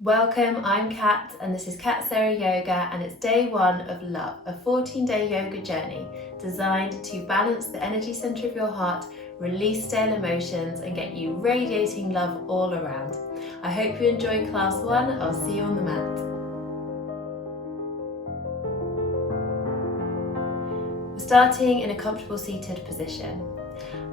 Welcome, I'm Kat and this is Kat Sara Yoga and it's day 1 of Love, a 14-day yoga journey designed to balance the energy center of your heart, release stale emotions and get you radiating love all around. I hope you enjoy class 1. I'll see you on the mat. We're starting in a comfortable seated position.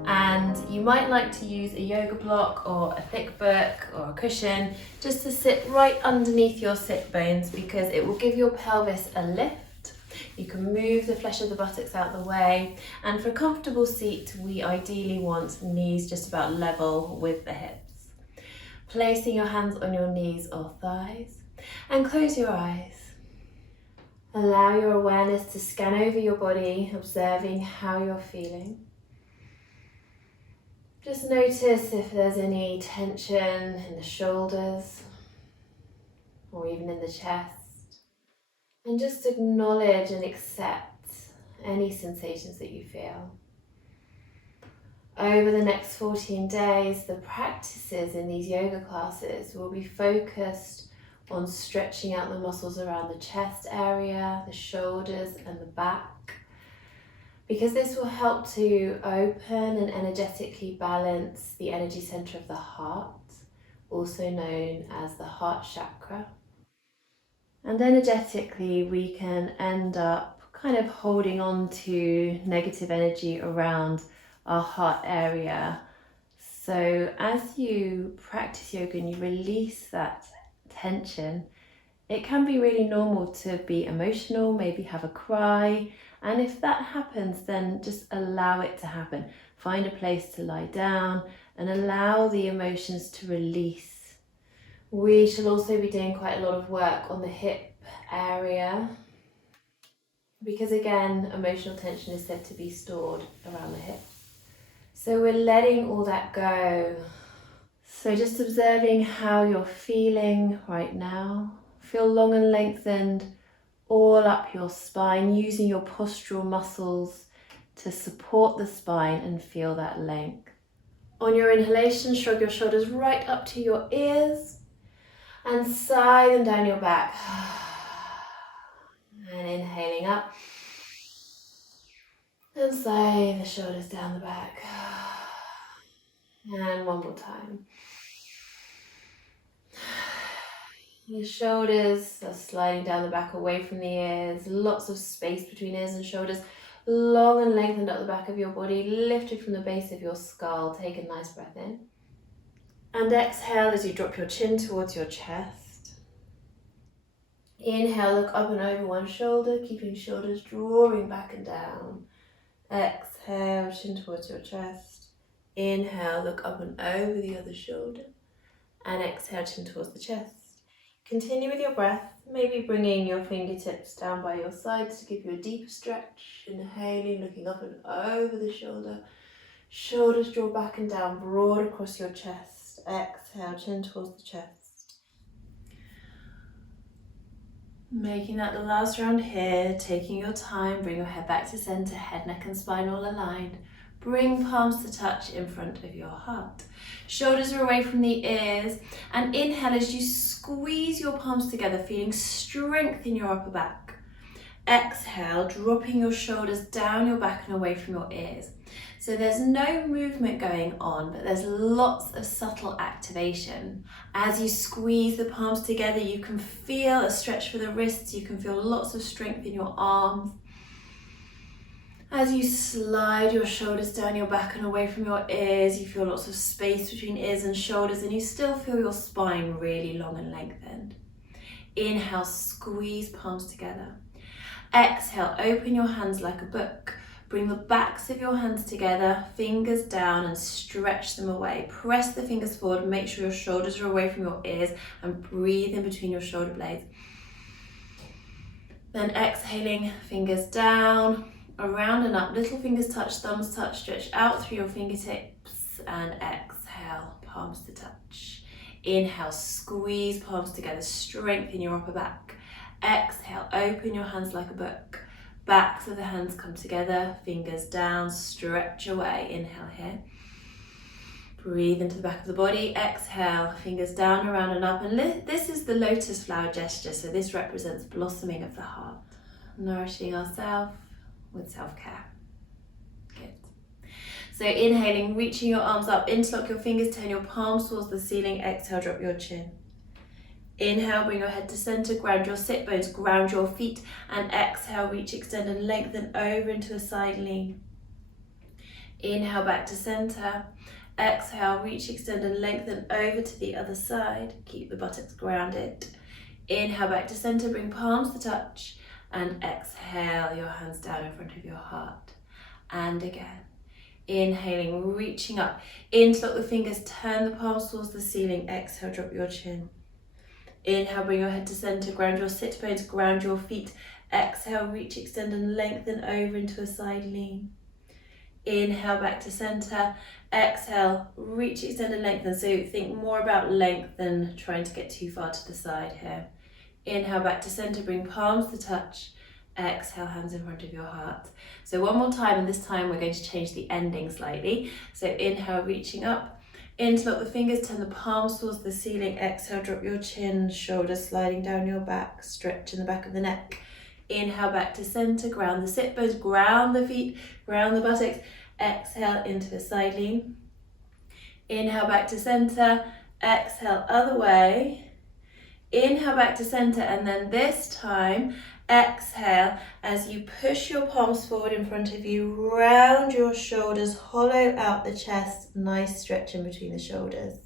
And you might like to use a yoga block or a thick book or a cushion just to sit right underneath your sit bones because it will give your pelvis a lift. You can move the flesh of the buttocks out the way, and for a comfortable seat we ideally want knees just about level with the hips. Placing your hands on your knees or thighs and close your eyes. Allow your awareness to scan over your body, observing how you're feeling. Just notice if there's any tension in the shoulders or even in the chest, and just acknowledge and accept any sensations that you feel. Over the next 14 days, the practices in these yoga classes will be focused on stretching out the muscles around the chest area, the shoulders and the back, because this will help to open and energetically balance the energy center of the heart, also known as the heart chakra. And energetically, we can end up kind of holding on to negative energy around our heart area. So as you practice yoga and you release that tension, it can be really normal to be emotional, maybe have a cry. And if that happens, then just allow it to happen. Find a place to lie down and allow the emotions to release. We shall also be doing quite a lot of work on the hip area because again, emotional tension is said to be stored around the hips. So we're letting all that go. So just observing how you're feeling right now. Feel long and lengthened all up your spine, using your postural muscles to support the spine and feel that length. On your inhalation, shrug your shoulders right up to your ears and sigh them down your back. And inhaling up and sigh the shoulders down the back. And one more time. Your shoulders are sliding down the back away from the ears, lots of space between ears and shoulders, long and lengthened up the back of your body, lifted from the base of your skull. Take a nice breath in. And exhale as you drop your chin towards your chest. Inhale, look up and over one shoulder, keeping shoulders drawing back and down. Exhale, chin towards your chest. Inhale, look up and over the other shoulder. And exhale, chin towards the chest. Continue with your breath, maybe bringing your fingertips down by your sides to give you a deeper stretch. Inhaling, looking up and over the shoulder. Shoulders draw back and down, broad across your chest. Exhale, chin towards the chest. Making that the last round here, taking your time, bring your head back to center, head, neck and spine all aligned. Bring palms to touch in front of your heart. Shoulders are away from the ears, and inhale as you squeeze your palms together, feeling strength in your upper back. Exhale, dropping your shoulders down your back and away from your ears. So there's no movement going on, but there's lots of subtle activation. As you squeeze the palms together, you can feel a stretch for the wrists, you can feel lots of strength in your arms. As you slide your shoulders down your back and away from your ears, you feel lots of space between ears and shoulders, and you still feel your spine really long and lengthened. Inhale, squeeze palms together. Exhale, open your hands like a book. Bring the backs of your hands together, fingers down and stretch them away. Press the fingers forward, make sure your shoulders are away from your ears and breathe in between your shoulder blades. Then exhaling, fingers down, around and up, little fingers touch, thumbs touch, stretch out through your fingertips and exhale, palms to touch. Inhale, squeeze palms together, strengthen your upper back. Exhale, open your hands like a book. Backs of the hands come together, fingers down, stretch away. Inhale here. Breathe into the back of the body, exhale, fingers down, around and up. And this is the lotus flower gesture, so this represents blossoming of the heart, nourishing ourselves with self-care. Good. So inhaling, reaching your arms up, interlock your fingers, turn your palms towards the ceiling, exhale, drop your chin. Inhale, bring your head to center, ground your sit bones, ground your feet, and exhale, reach, extend and lengthen over into a side lean. Inhale, back to center. Exhale, reach, extend and lengthen over to the other side. Keep the buttocks grounded. Inhale, back to center, bring palms to touch, and exhale, your hands down in front of your heart. And again. Inhaling, reaching up, interlock the fingers, turn the palms towards the ceiling, exhale, drop your chin. Inhale, bring your head to center, ground your sit bones, ground your feet. Exhale, reach, extend and lengthen over into a side lean. Inhale, back to center. Exhale, reach, extend and lengthen. So think more about length than trying to get too far to the side here. Inhale, back to center, bring palms to touch. Exhale, hands in front of your heart. So one more time, and this time we're going to change the ending slightly. So inhale, reaching up. Interlock the fingers, turn the palms towards the ceiling. Exhale, drop your chin, shoulders sliding down your back, stretch in the back of the neck. Inhale, back to center, ground the sit bones, ground the feet, ground the buttocks. Exhale into a side lean. Inhale, back to center. Exhale, other way. Inhale, back to center, and then this time, exhale as you push your palms forward in front of you, round your shoulders, hollow out the chest, nice stretch in between the shoulders.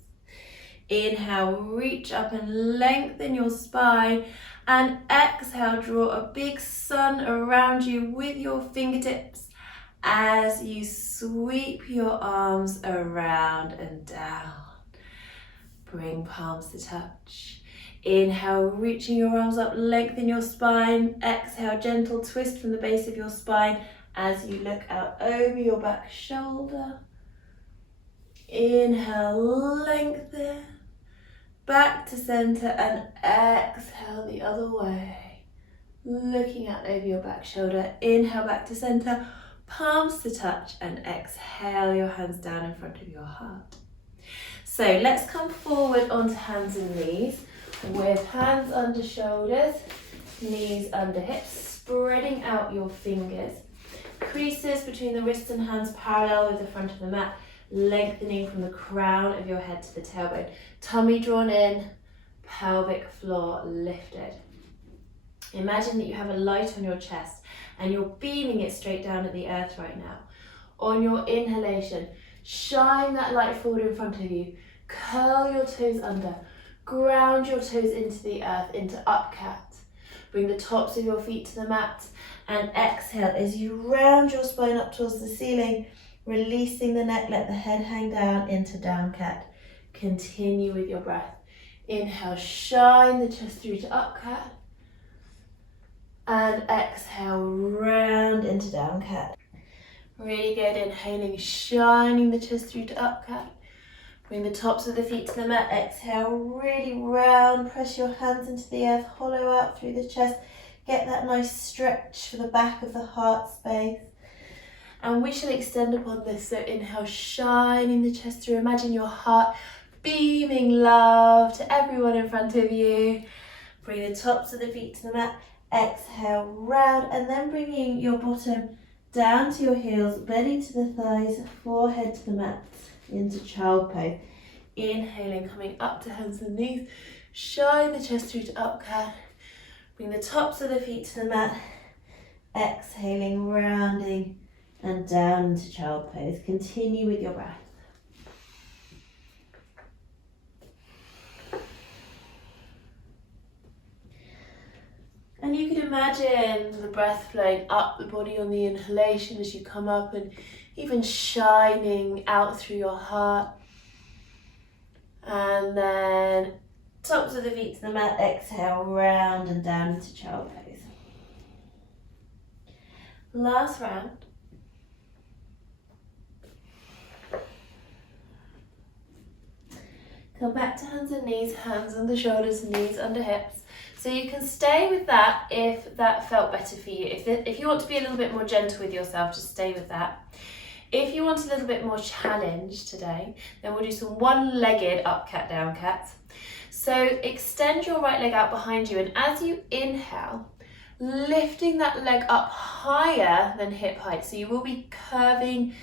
Inhale, reach up and lengthen your spine, and exhale, draw a big sun around you with your fingertips as you sweep your arms around and down. Bring palms to touch. Inhale, reaching your arms up, lengthen your spine. Exhale, gentle twist from the base of your spine as you look out over your back shoulder. Inhale, lengthen. Back to center and exhale the other way. Looking out over your back shoulder. Inhale, back to center, palms to touch, and exhale your hands down in front of your heart. So let's come forward onto hands and knees. With hands under shoulders, knees under hips, spreading out your fingers. Creases between the wrists and hands parallel with the front of the mat, lengthening from the crown of your head to the tailbone. Tummy drawn in, pelvic floor lifted. Imagine that you have a light on your chest and you're beaming it straight down at the earth right now. On your inhalation, shine that light forward in front of you. Curl your toes under. Ground your toes into the earth, into up cat. Bring the tops of your feet to the mat and exhale as you round your spine up towards the ceiling, releasing the neck, let the head hang down into down cat. Continue with your breath. Inhale, shine the chest through to up cat. And exhale, round into down cat. Really good, inhaling, shining the chest through to up cat. Bring the tops of the feet to the mat, exhale, really round, press your hands into the earth, hollow out through the chest, get that nice stretch for the back of the heart space. And we shall extend upon this, so inhale, shining the chest through, imagine your heart beaming love to everyone in front of you. Bring the tops of the feet to the mat, exhale, round, and then bringing your bottom down to your heels, belly to the thighs, forehead to the mat. Into child pose. Inhaling, coming up to hands and knees. Shine the chest through to up cat. Bring the tops of the feet to the mat. Exhaling, rounding and down into child pose. Continue with your breath. And you can imagine the breath flowing up the body on the inhalation as you come up, and even shining out through your heart. And then tops of the feet to the mat, exhale, round and down into child pose. Last round. Come back to hands and knees, hands under shoulders, knees under hips. So you can stay with that if that felt better for you. If you want to be a little bit more gentle with yourself, just stay with that. If you want a little bit more challenge today, then we'll do some one-legged up cat, down cat. So extend your right leg out behind you, and as you inhale, lifting that leg up higher than hip height. So you will be curving,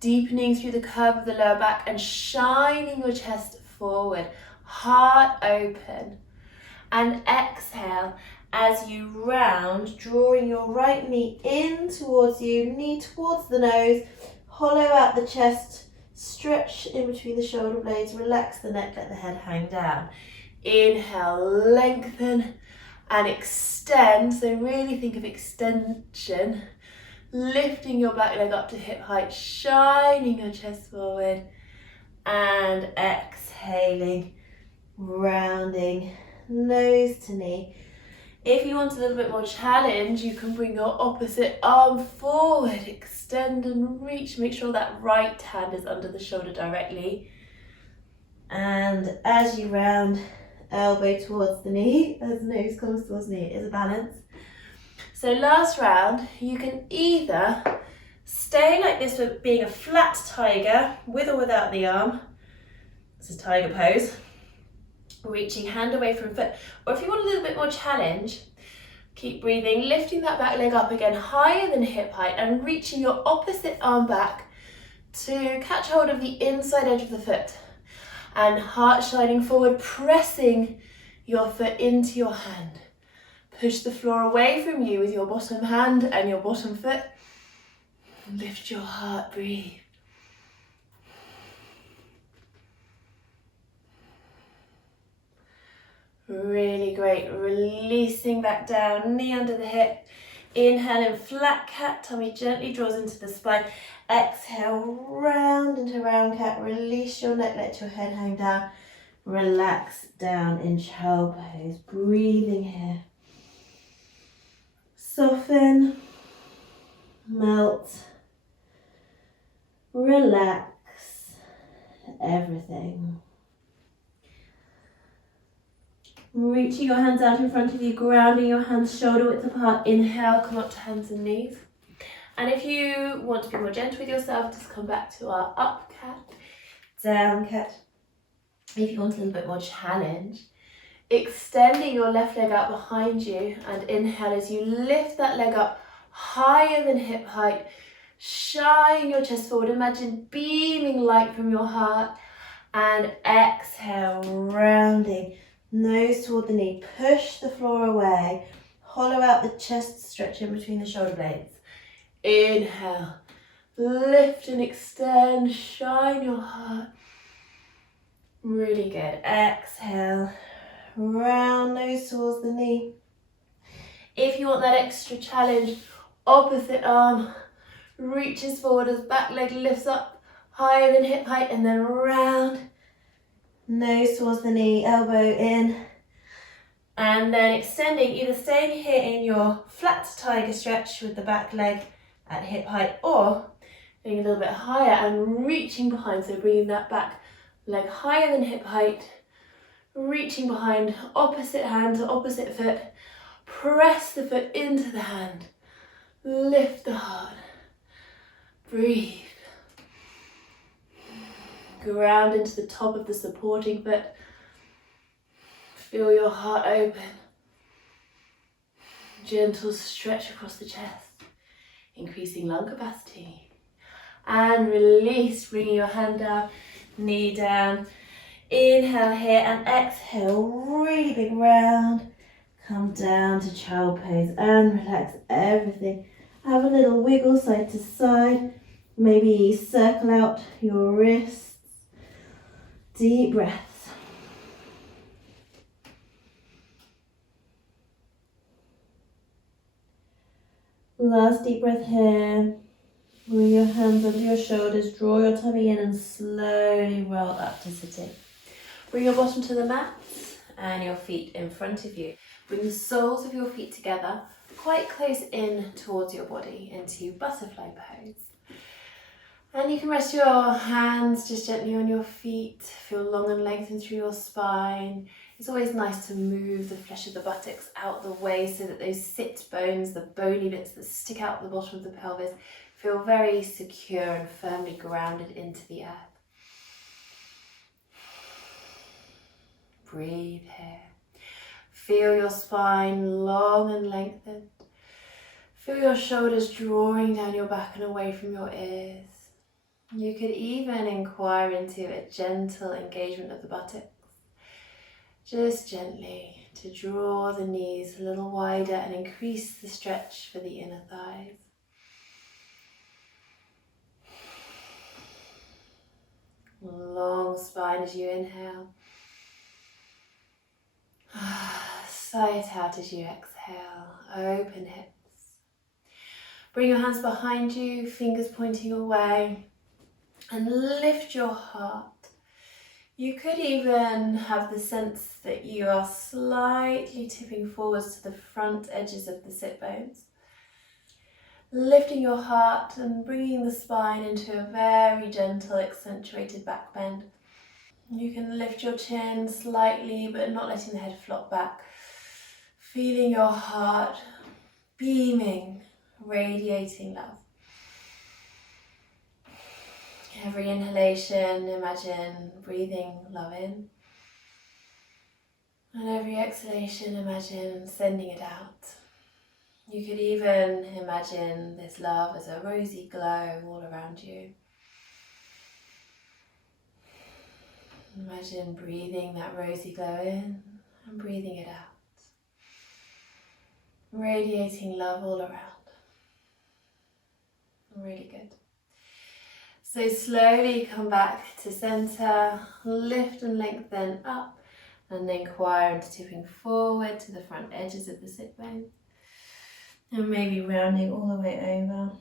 deepening through the curve of the lower back and shining your chest forward, heart open. And exhale as you round, drawing your right knee in towards you, knee towards the nose, hollow out the chest, stretch in between the shoulder blades, relax the neck, let the head hang down. Inhale, lengthen and extend. So really think of extension, lifting your back leg up to hip height, shining your chest forward, and exhaling, rounding, nose to knee. If you want a little bit more challenge, you can bring your opposite arm forward, extend and reach. Make sure that right hand is under the shoulder directly. And as you round, elbow towards the knee, as nose comes towards knee, it is a balance. So last round, you can either stay like this with being a flat tiger, with or without the arm. This is tiger pose. Reaching hand away from foot, or if you want a little bit more challenge, keep breathing, lifting that back leg up again higher than hip height and reaching your opposite arm back to catch hold of the inside edge of the foot, and heart shining forward, pressing your foot into your hand. Push the floor away from you with your bottom hand and your bottom foot. Lift your heart, breathe. Really great. Releasing back down, knee under the hip. Inhale in flat cat, tummy gently draws into the spine. Exhale, round into round cat. Release your neck, let your head hang down. Relax down in child pose. Breathing here. Soften, melt, relax everything. Reaching your hands out in front of you, grounding your hands shoulder width apart. Inhale, come up to hands and knees. And if you want to be more gentle with yourself, just come back to our up cat, down cat. If you want a little bit more challenge, extending your left leg out behind you, and inhale as you lift that leg up higher than hip height. Shine your chest forward. Imagine beaming light from your heart. And exhale, rounding. Nose toward the knee, push the floor away, hollow out the chest, stretch in between the shoulder blades. Inhale, lift and extend, shine your heart. Really good. Exhale, round, nose towards the knee. If you want that extra challenge, opposite arm reaches forward as back leg lifts up higher than hip height, and then round. Nose towards the knee, elbow in, and then extending, either staying here in your flat tiger stretch with the back leg at hip height, or going a little bit higher and reaching behind, so bringing that back leg higher than hip height, reaching behind, opposite hand to opposite foot, press the foot into the hand, lift the heart, breathe. Ground into the top of the supporting foot. Feel your heart open. Gentle stretch across the chest, increasing lung capacity. And release, bringing your hand down, knee down. Inhale here and exhale, really big round. Come down to child pose and relax everything. Have a little wiggle side to side. Maybe circle out your wrists. Deep breaths. Last deep breath here. Bring your hands under your shoulders, draw your tummy in and slowly roll up to sitting. Bring your bottom to the mat and your feet in front of you. Bring the soles of your feet together, quite close in towards your body into butterfly pose. And you can rest your hands just gently on your feet. Feel long and lengthened through your spine. It's always nice to move the flesh of the buttocks out the way so that those sit bones, the bony bits that stick out the bottom of the pelvis, feel very secure and firmly grounded into the earth. Breathe here. Feel your spine long and lengthened. Feel your shoulders drawing down your back and away from your ears. You could even inquire into a gentle engagement of the buttocks. Just gently to draw the knees a little wider and increase the stretch for the inner thighs. Long spine as you inhale. Sigh it out as you exhale. Open hips. Bring your hands behind you, fingers pointing away, and lift your heart. You could even have the sense that you are slightly tipping forwards to the front edges of the sit bones. Lifting your heart and bringing the spine into a very gentle, accentuated back bend. You can lift your chin slightly, but not letting the head flop back. Feeling your heart beaming, radiating love. Every inhalation, imagine breathing love in. And every exhalation, imagine sending it out. You could even imagine this love as a rosy glow all around you. Imagine breathing that rosy glow in and breathing it out. Radiating love all around. Really good. So slowly come back to center, lift and lengthen up, and then inquire into tipping forward to the front edges of the sit bones. And maybe rounding all the way over.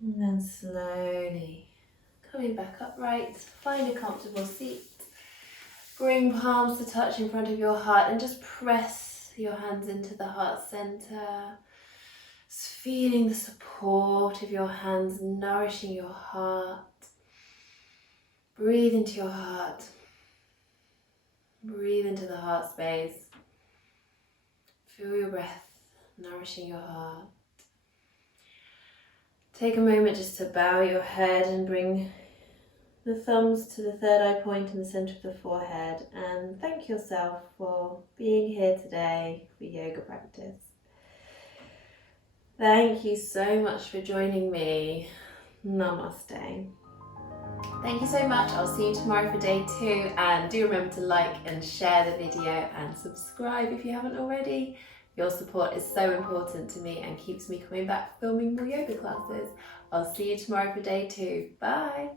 And then slowly coming back upright, find a comfortable seat. Bring palms to touch in front of your heart and just press your hands into the heart center. Just feeling the support of your hands nourishing your heart. Breathe into your heart. Breathe into the heart space. Feel your breath nourishing your heart. Take a moment just to bow your head and bring the thumbs to the third eye point in the center of the forehead, and thank yourself for being here today for yoga practice. Thank you so much for joining me. Namaste. Thank you so much. I'll see you tomorrow for day 2, and do remember to like and share the video and subscribe if you haven't already. Your support is so important to me and keeps me coming back filming more yoga classes. I'll see you tomorrow for day 2. Bye.